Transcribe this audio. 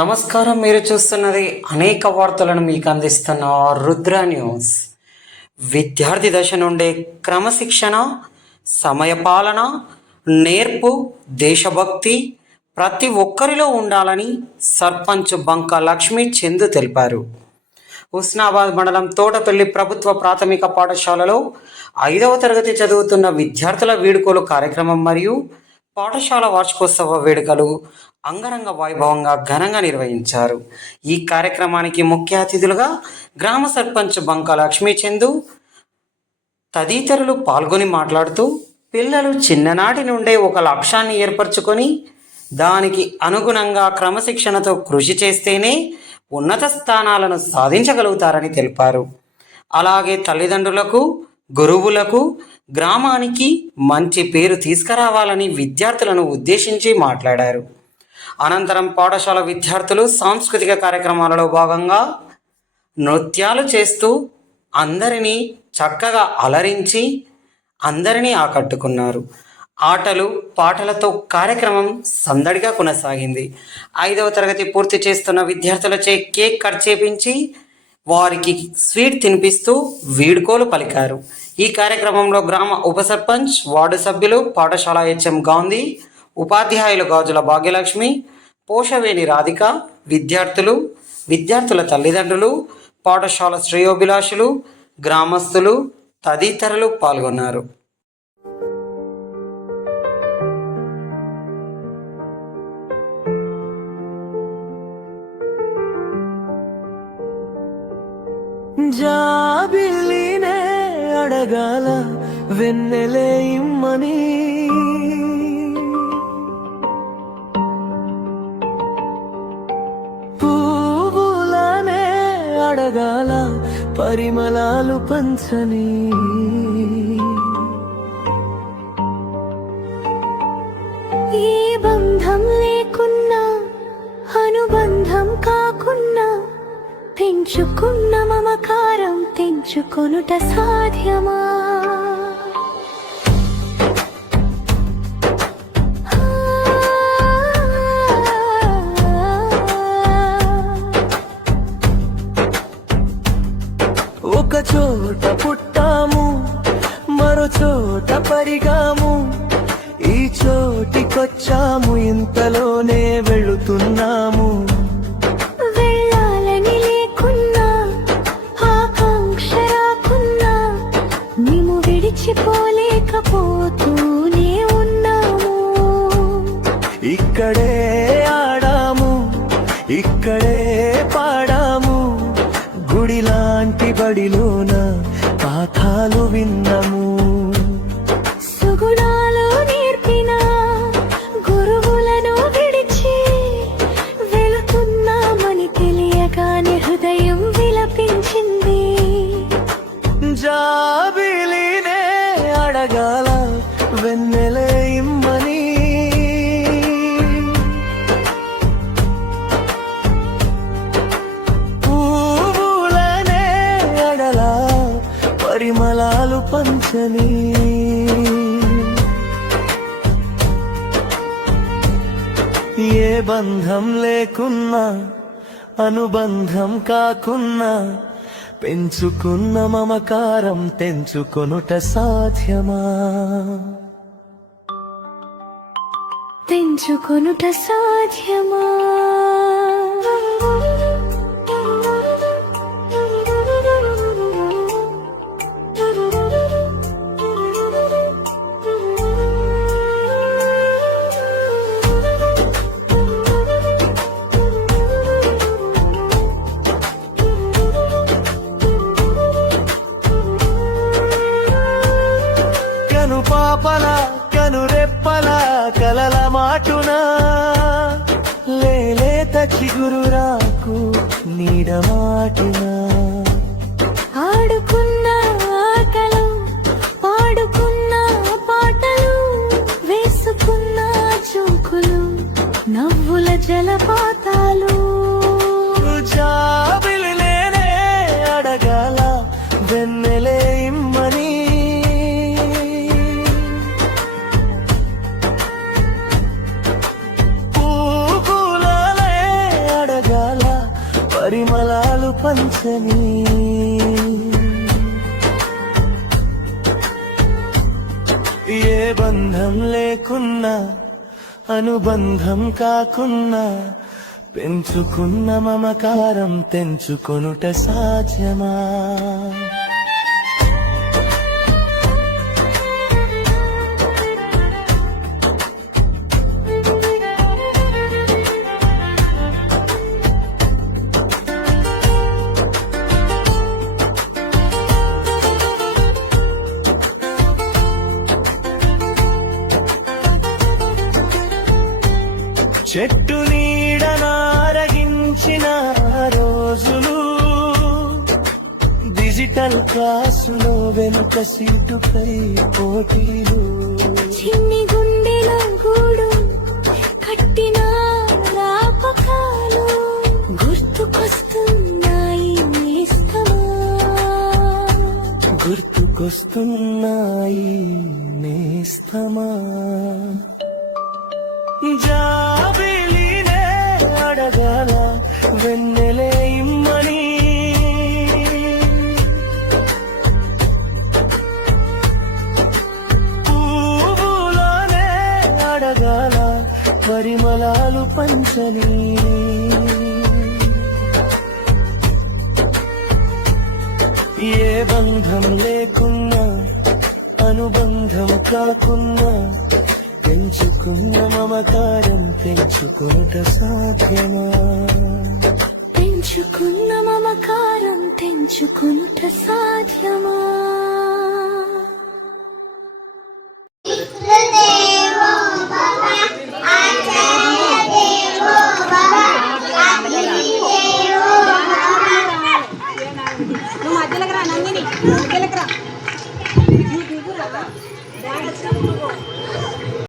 నమస్కారం. మీరు చూస్తున్నది అనేక వార్తలను మీకు అందిస్తున్న రుద్ర న్యూస్. విద్యార్థి దశ నుండే క్రమశిక్షణ, సమయపాలన, నేర్పు, దేశభక్తి ప్రతి ఒక్కరిలో ఉండాలని సర్పంచ్ బంక లక్ష్మీ చందు తెలిపారు. హుస్నాబాద్ మండలం తోటపల్లి ప్రభుత్వ ప్రాథమిక పాఠశాలలో 5వ తరగతి చదువుతున్న విద్యార్థుల వీడుకోలు కార్యక్రమం మరియు పాఠశాల వార్షికోత్సవ వేడుకలు అంగరంగ వైభవంగా ఘనంగా నిర్వహించారు. ఈ కార్యక్రమానికి ముఖ్య అతిథులుగా గ్రామ సర్పంచ్ బంక లక్ష్మీ చందు తదితరులు పాల్గొని మాట్లాడుతూ, పిల్లలు చిన్ననాటి నుండే ఒక లక్ష్యాన్ని ఏర్పరచుకొని దానికి అనుగుణంగా క్రమశిక్షణతో కృషి చేస్తేనే ఉన్నత స్థానాలను సాధించగలుగుతారని తెలిపారు. అలాగే తల్లిదండ్రులకు, గురువులకు, గ్రామానికి మంచి పేరు తీసుకురావాలని విద్యార్థులను ఉద్దేశించి మాట్లాడారు. అనంతరం పాఠశాల విద్యార్థులు సాంస్కృతిక కార్యక్రమాలలో భాగంగా నృత్యాలు చేస్తూ అందరినీ చక్కగా అలరించి అందరినీ ఆకట్టుకున్నారు. ఆటలు పాటలతో కార్యక్రమం సందడిగా కొనసాగింది. 5వ తరగతి పూర్తి చేస్తున్న విద్యార్థులచే కేక్ కట్ చేపించి వారికి స్వీట్ తినిపిస్తూ వీడ్కోలు పలికారు. ఈ కార్యక్రమంలో గ్రామ ఉప సర్పంచ్, వార్డు సభ్యులు, పాఠశాల హెచ్ఎం గాంధీ, ఉపాధ్యాయులు గాజుల భాగ్యలక్ష్మి, పోషవేణి రాధిక, విద్యార్థుల తల్లిదండ్రులు, పాఠశాల శ్రేయోభిలాషులు, గ్రామస్తులు తదితరులు పాల్గొన్నారు. జాబిలినే అడగాల వెన్నెలే ఇమ్మని, పువ్వులనే అడగాల పరిమళాలు పంచని, ఏ బంధం లేకున్నా అనుబంధం కాకున్నా పెంచుకున్న మమకారం తెంచుకొనుట సాధ్యమా? ఒక చోట పుట్టాము, మరో చోట పరిగాము, ఈ చోటికొచ్చాము, ఇంతలోనే వెళుతున్నాము. వెళ్ళాలని లేకున్నా ఆకాంక్ష రాకున్నా మేము విడిచిపోలేకపోతూనే ఉన్నాము. ఇక్కడే ఆడాము, ఇక్కడే పాడాము, గుడిలాంటి బడిలోన పాఠాలు విన్నాము. సుగుణాలు నేర్పిన గురువులను విడిచి వెళుతున్నామని తెలియగానే హృదయం విలపించింది. జాబిలినే అడగాల వెన్నెలే ఇమ్మని, పువ్వులనే అడలా పరిమళాలు పంచని, ఏ బంధం లేకున్నా అనుబంధం కాకున్నా పెంచుకున్న మమకారం తెంచుకొనుట సాధ్యమా? తెంచుకొనుట సాధ్యమా? కను పాపల కను రెప్పల కలల మాటున లేలేత చిగురు రాకు నీడ మాటున, ఆడుకున్న ఆటలు పాడుకున్న పాటలు వేసుకున్న జోకులు నవ్వుల జలపాతాలు. జాబిలినే అడగాల వెన్నెలే ఇమ్మని, బంధం లేకున్నా అనుబంధం కాకున్నా పెంచుకున్న మమకారం తెంచుకొనుట సాధ్యమా? చెట్టు నీడనారగించిన రోజులు డిజిటల్ క్లాసులో వెనుక సీటుపై పోటీలు చిన్ని గుండెలో గూడు కట్టిన రాపకాలు గుర్తుకొస్తున్నాయి నేస్తమా, గుర్తుకొస్తున్నాయి నేస్తమా. జాబిలినే అడగాల వెన్నెలే ఇమ్మని, పువ్వులోనే అడగాల పరిమళాలు పంచని. ఏ బంధం లేకున్నా అనుబంధం కాకున్నా పెంచుకున్న మమకారం తెంచుకొనుట సాధ్యమా? పెంచుకున్న మమకారం తెంచుకొనుట సాధ్యమా?